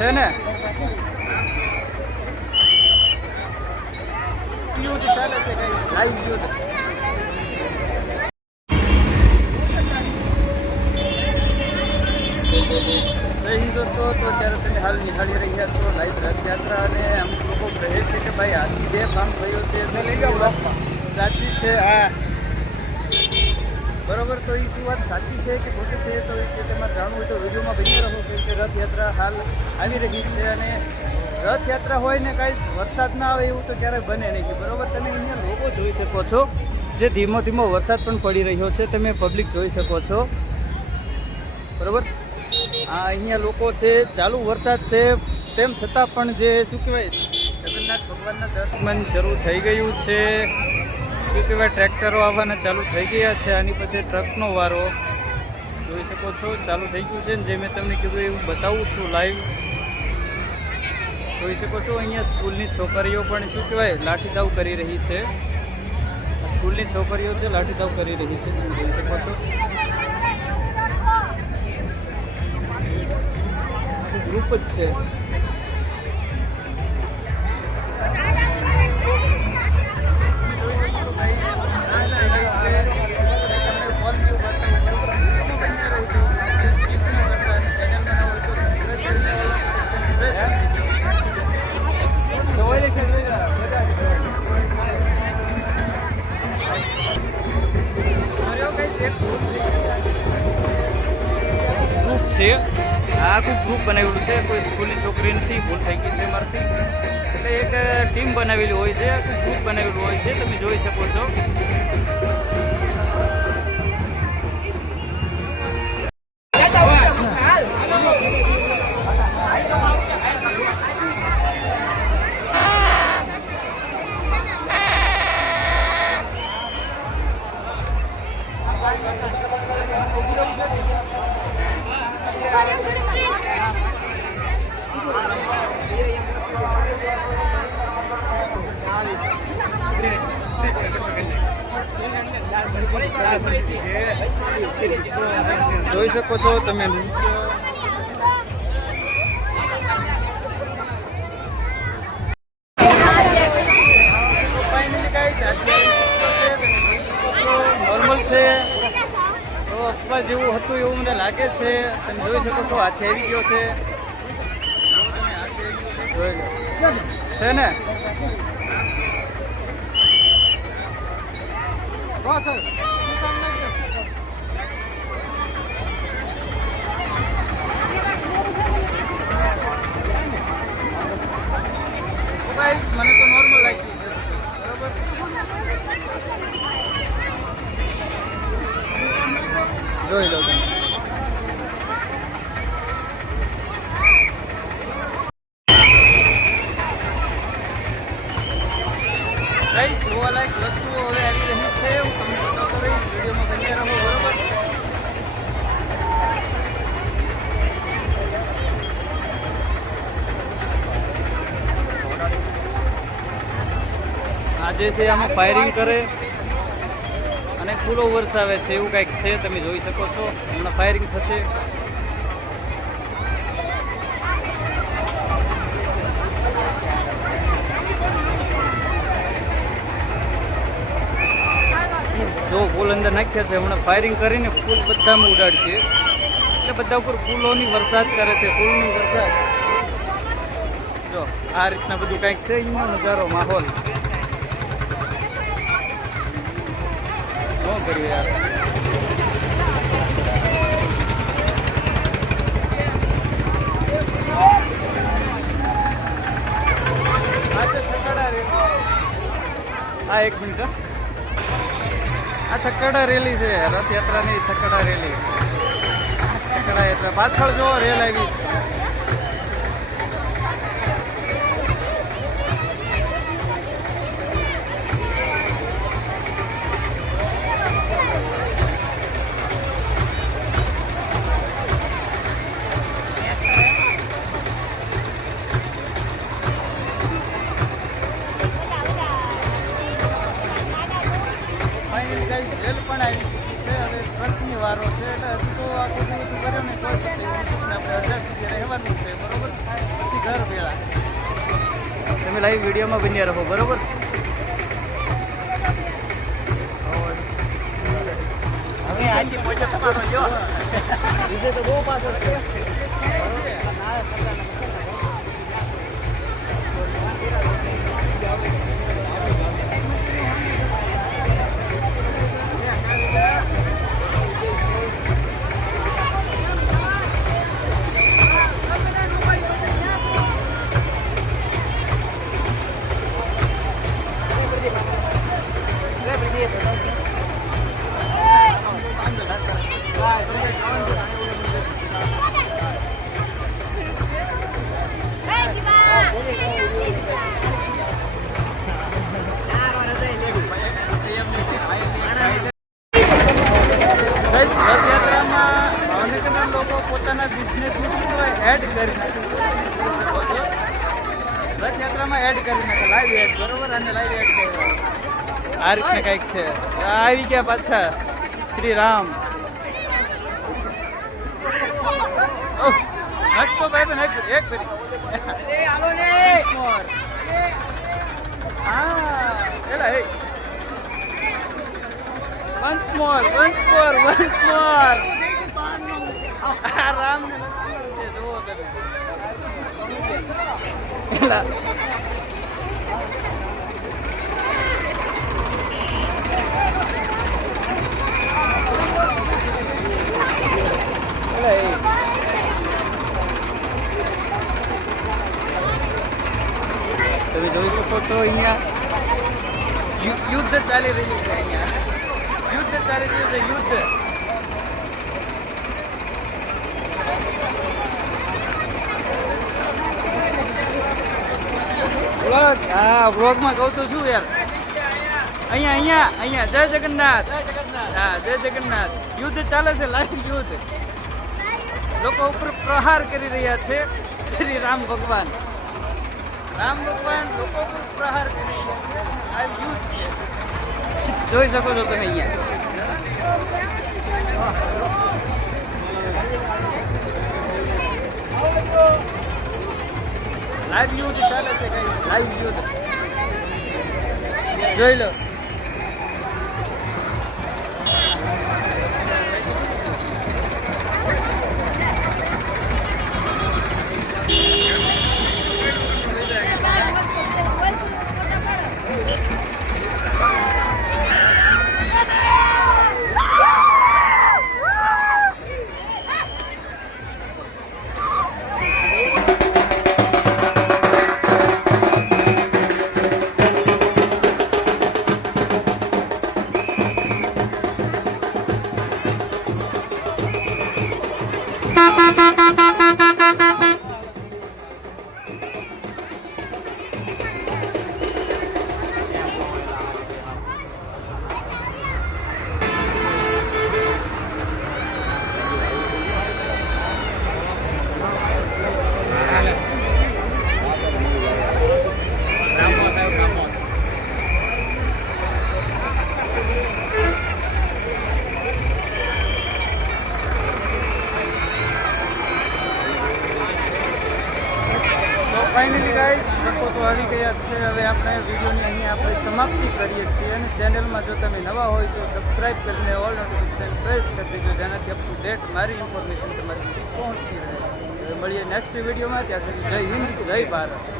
છે ને યુદ્ધ ચાલે છે કઈ લાઈવ યુદ્ધ. જય હિન્દ દોસ્તો. તો અત્યારે તમે હાલ નિહાળી રહ્યા છો લાઈવ રથયાત્રા અને અમુક લોકો કહે છે કે ભાઈ હાથી જે ભાંગ થયો છે સાચી છે આ બરોબર. તો એ શું વાત સાચી છે કે ખોટી છે તો એ તમારે જાણવું હોય તો વિડીયોમાં બની રહો કે રથયાત્રા હાલ આવી રહી છે અને રથયાત્રા હોય ને કાંઈ વરસાદ ના આવે એવું તો ક્યારેય બને નહીં. બરોબર તમે અહીંયા લોકો જોઈ શકો છો જે ધીમો ધીમો વરસાદ પણ પડી રહ્યો છે તમે પબ્લિક જોઈ શકો છો બરોબર. આ અહીંયા લોકો છે ચાલુ વરસાદ છે તેમ છતાં પણ જે શું કહેવાય જગન્નાથ ભગવાનના દર્શન શરૂ થઈ ગયું છે. શું કહેવાય ટ્રેક્ટરો આવવાના ચાલુ થઈ ગયા છે. આની પછી ટ્રકનો વારો જોઈ શકો છો ચાલુ થઈ ગયું છે. જે મેં તમને કીધું એવું બતાવું છું લાઈવ જોઈ શકો છો. અહીંયા સ્કૂલની છોકરીઓ પણ શું કહેવાય લાઠીદાવ કરી રહી છે. સ્કૂલની છોકરીઓ છે લાઠીદાવ કરી રહી છે તમે જોઈ શકો છો. ગ્રુપ જ છે. છે આ આખું ગ્રુપ બનાવેલું છે. કોઈ સ્કૂલની છોકરી નથી ભૂલ થઈ ગઈ છે મારથી. એટલે એક ટીમ બનાવેલી હોય છે આખું ગ્રુપ બનાવેલું હોય છે તમે જોઈ શકો છો. જોઈ શકો છો તમે નોર્મલ છે તો અફવા જેવું હતું એવું મને લાગે છે. તમે જોઈ શકો છો હાથે આવી ગયો છે છે ને મને તો નોર્મલ લાગી બરાબર. જોઈ લો તમે કઈ જોવાલાયક વસ્તુઓ હવે આવી રહી છે. હું તમને બતાવતો રહીશ વિડીયોમાં બન્યા રહો બરોબર. આજે છે આમાં ફાયરિંગ કરે અને ફૂલો વરસાવે છે એવું કંઈક છે તમે જોઈ શકો છો. હમણાં ફાયરિંગ થશે. જો ફૂલ અંદર નાખ્યા છે હમણાં ફાયરિંગ કરીને ફૂલ બધામાં ઉડાડશે એટલે બધા ઉપર ફૂલોની વરસાદ કરે છે ફૂલની વરસાદ. જો આ રીતના બધું કંઈક છે અહીંનો નજારો માહોલ શું કર્યું યાર. હા એક મિનિટ આ છક્કડા રેલી છે રથયાત્રાની છક્કડા રેલી. છક્કડા યાત્રા પાછળ જો રેલ આવી છે. રેલ પણ આવી ચૂકી છે. હવે ટ્રકની વારો છે એટલે હજુ તો આ બધું કર્યો ને આપણે 10 સુધી રહેવાનું છે બરોબર. તમે લાઈવ વિડીયોમાં બન્યા રહો, બરોબર? હવે આજથી પહોંચે તમારો જો બીજે તો બહુ પાછળ છે. રથયાત્રામાં ભાવનગરના લોકો પોતાના બિઝનેસનું શું કહેવાય એડ કરી નાખે. રથયાત્રામાં એડ કરી નાખે, લાઈવ એડ, બરોબર? અને લાઈવ એડ કહેવાય. આ રીતના કંઈક છે. આવી ગયા પાછા શ્રી રામ. નાખતો ભાઈ બન એક ફરી. હા એલા હે. Once more. આ રામ ને જોવો કરે. એલા તમે જોઈ શકો છો અહીંયા યુદ્ધ ચાલી રહ્યું છે. અહીંયા યુદ્ધ ચાલી રહ્યું છે. યુદ્ધ વ્લોગ. હા વ્લોગમાં કહું તો શું યાર. અહીંયા જય જગન્નાથ. હા જય જગન્નાથ. યુદ્ધ ચાલે છે, લાઈવ યુદ્ધ. લોકો ઉપર પ્રહાર કરી રહ્યા છે. શ્રી રામ ભગવાન લોકો ઉપર પ્રહાર કરી રહ્યા છે. આ યુદ્ધ છે, જોઈ શકો છો તમે અહીંયા. લાઈવ યુદ્ધ ચાલે છે, કઈ લાઈવ યુદ્ધ જોઈ લો. ફાઇનલી ગાઈસ લોકો તો આવી ગયા છે. હવે આપણે વિડીયોની અહીંયા આપણે સમાપ્તિ કરીએ છીએ. અને ચેનલમાં જો તમે નવા હોય તો સબસ્ક્રાઈબ કરીને ઓલ નોટિફિકેશન પ્રેસ કરી દેજો, જેનાથી અપ ટુ ડેટ મારી ઇન્ફોર્મેશન તમારી સુધી પહોંચતી રહે. હવે મળીએ નેક્સ્ટ વિડીયોમાં. ત્યાં સુધી જય હિન્દ, જય ભારત.